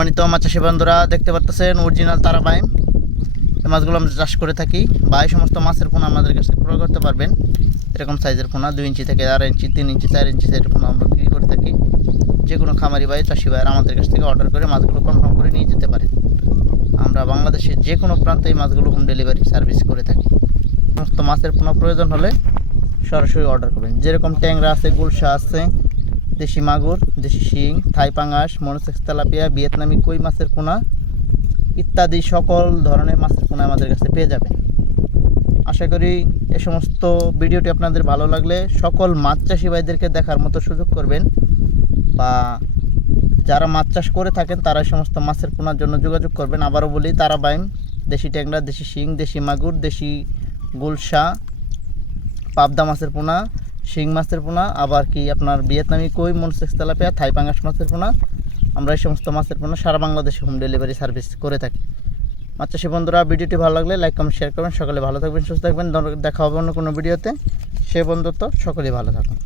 সম্মানিত মাছ চাষি বন্ধুরা, দেখতে পাচ্ছেন অরিজিনাল তারা বাইম। এই মাছগুলো আমরা চাষ করে থাকি বা এই সমস্ত মাছের পোনা আমাদের কাছে ক্রয় করতে পারবেন। এরকম সাইজের পোনা 2 ইঞ্চি থেকে 2.5 ইঞ্চি, 3 ইঞ্চি, 4 ইঞ্চি সাইজের পোনা আমরা বিক্রি করে থাকি। যে কোনো খামারি ভাই, চাষি ভাইয়ের আমাদের কাছ থেকে অর্ডার করে মাছগুলো কনফার্ম করে নিয়ে যেতে পারেন। আমরা বাংলাদেশের যে কোনো প্রান্তে এই মাছগুলো হোম ডেলিভারি সার্ভিস করে থাকি। সমস্ত মাছের পোনা প্রয়োজন হলে সরাসরি অর্ডার করবেন। যেরকম ট্যাংরা আছে, গুলশা আছে, দেশি মাগুর, দেশি শিং, থাই পাঙ্গাস, মনোসেক্স তেলাপিয়া, ভিয়েতনামি কই মাছের পোনা ইত্যাদি সকল ধরনের মাছের পোনা আমাদের কাছে পেয়ে যাবেন। আশা করি এ সমস্ত ভিডিওটি আপনাদের ভালো লাগলে সকল মাছ চাষি ভাইদেরকে দেখার মতো সুযোগ করবেন, বা যারা মাছ চাষ করে থাকেন তারা এই সমস্ত মাছের পোনার জন্য যোগাযোগ করবেন। আবারও বলি, তারা বাইম, দেশি ট্যাংরা, দেশি শিং, দেশি মাগুর, দেশি গুলশা, পাবদা মাছের পোনা, শিং মাছের পোনা, আবার কি আপনার ভিয়েতনামি কই, মনোসেক্স তেলাপিয়া, থাই পাঙ্গাস মাছের পোনা, আমরা এই সমস্ত মাছের পোনা সারা বাংলাদেশে হোম ডেলিভারি সার্ভিস করে থাকি। মাছ চাষি বন্ধুরা, ভিডিওটি ভালো লাগলে লাইক, কমেন্ট, শেয়ার করবেন। সকলে ভালো থাকবেন, সুস্থ থাকবেন। দেখা হবে অন্য কোনো ভিডিওতে। সে বন্ধুত্ব, সকলেই ভালো থাকুন।